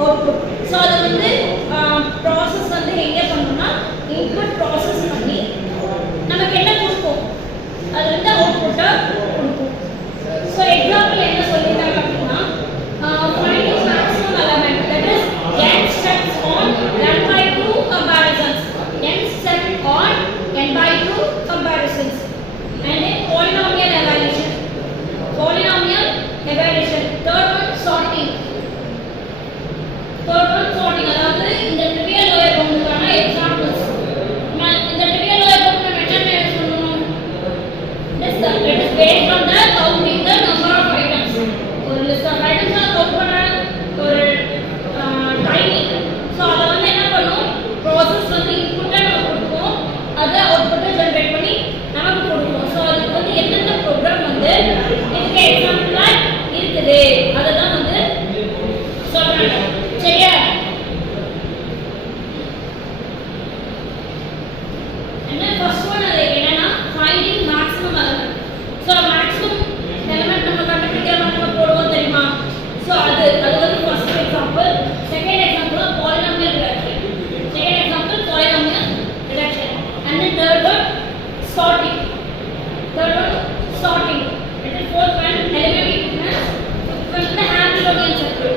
Output. So அதை வந்து ப்ராசஸ் வந்து எங்கே பண்ணணும்னா இன்புட் ப்ராசஸ் பண்ணி நமக்கு என்ன கொடுக்கும், அது வந்து அவுட்புட்டாக கொடுக்கும். ஸோ எக்ஸாம்பிள் என்ன சொல்லியிருக்காங்க அப்படின்னா finding maximum element, that is n steps on n by 2 comparisons, n step on n by 2 comparisons, and then polynomial evaluation, third one sorting, அதாவது இந்த trivial lower boundக்கான எக்ஸாம்பிள்ஸ். இந்த trivial lower bound நம்ம என்ன சொல்லணும், it is based on the counting the number of items. ஒரு list of items count பண்ண ஒரு டைமிங். ஸோ அதை வந்து என்ன பண்ணும், ப்ராசஸ் வந்து இன்புட்டை நமக்கு கொடுக்கும், அதை அவுட்புட்டை ஜென்ரேட் பண்ணி நமக்கு கொடுக்கும். ஸோ அதுக்கு வந்து என்னென்ன ப்ரோக்ராம் வந்து இதுக்கு எக்ஸாம்பிளாக இருக்குது அதை தான் வந்து சொல்கிறாங்க. சரியா? என்ன ஃபர்ஸ்ட் ஒன் அது என்னன்னா finding maximum element. So maximum element நம்ம கண்டுபிடிக்கிற நம்ம போடுவோம் தெரியுமா? ஸோ அது வந்து first example. Second example polynomial reduction, and then third one sorting, and then fourth one element equivalence, fifth one Hamiltonian circuit.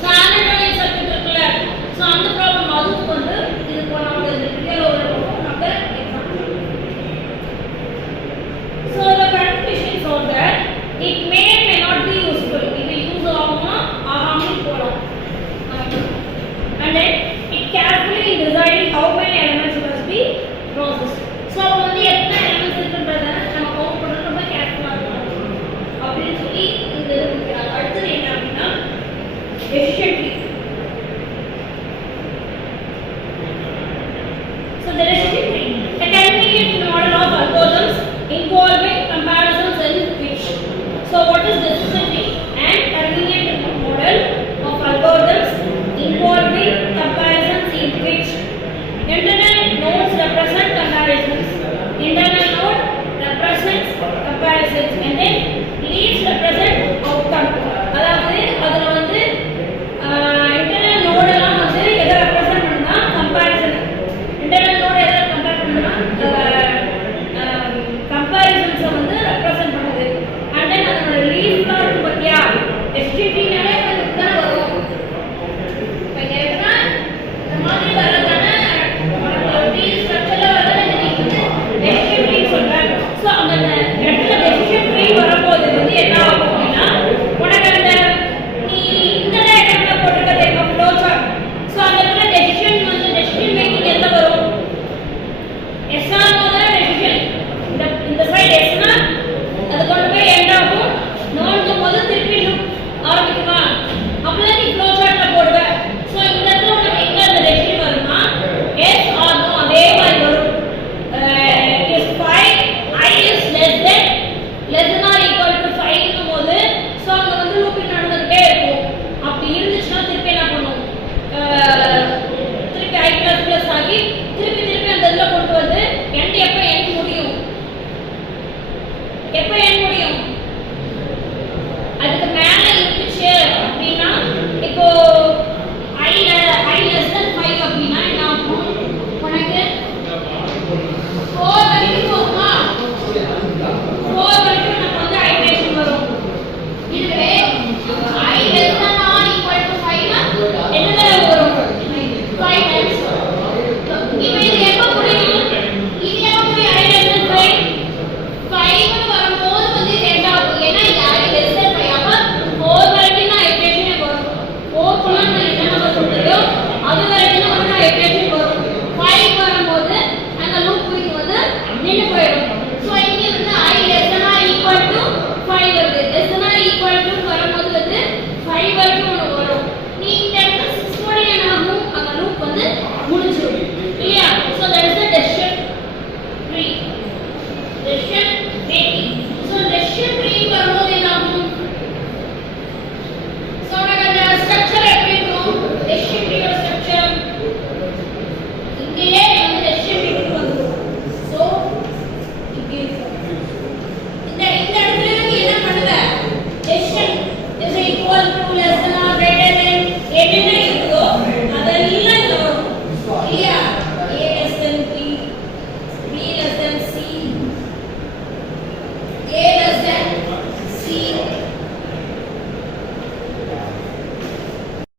So Hamiltonian circuit இருக்குல்ல, ஸோ அந்த ப்ராப்ளம் அதுக்கு வந்து இது போனாங்க இந்த ட்ரிவியல் ஓவர் நம்ம example. So the conclusion for that it may not be useful, இது யூஸ் ஆகுமா ஆகாமல் போகலாம். And then it carefully in deciding how many elements must be processed. So வந்து எத்தனை எலிமெண்ட்ஸ் இருக்குன்றதை நம்ம கவுண்ட் பண்ண ரொம்ப கேர்ஃபுல்லாக இருக்கணும் அப்படின்னு சொல்லி இந்த இது கொடுக்குறாங்க. அடுத்தது என்ன அப்படின்னா டெசிஷன்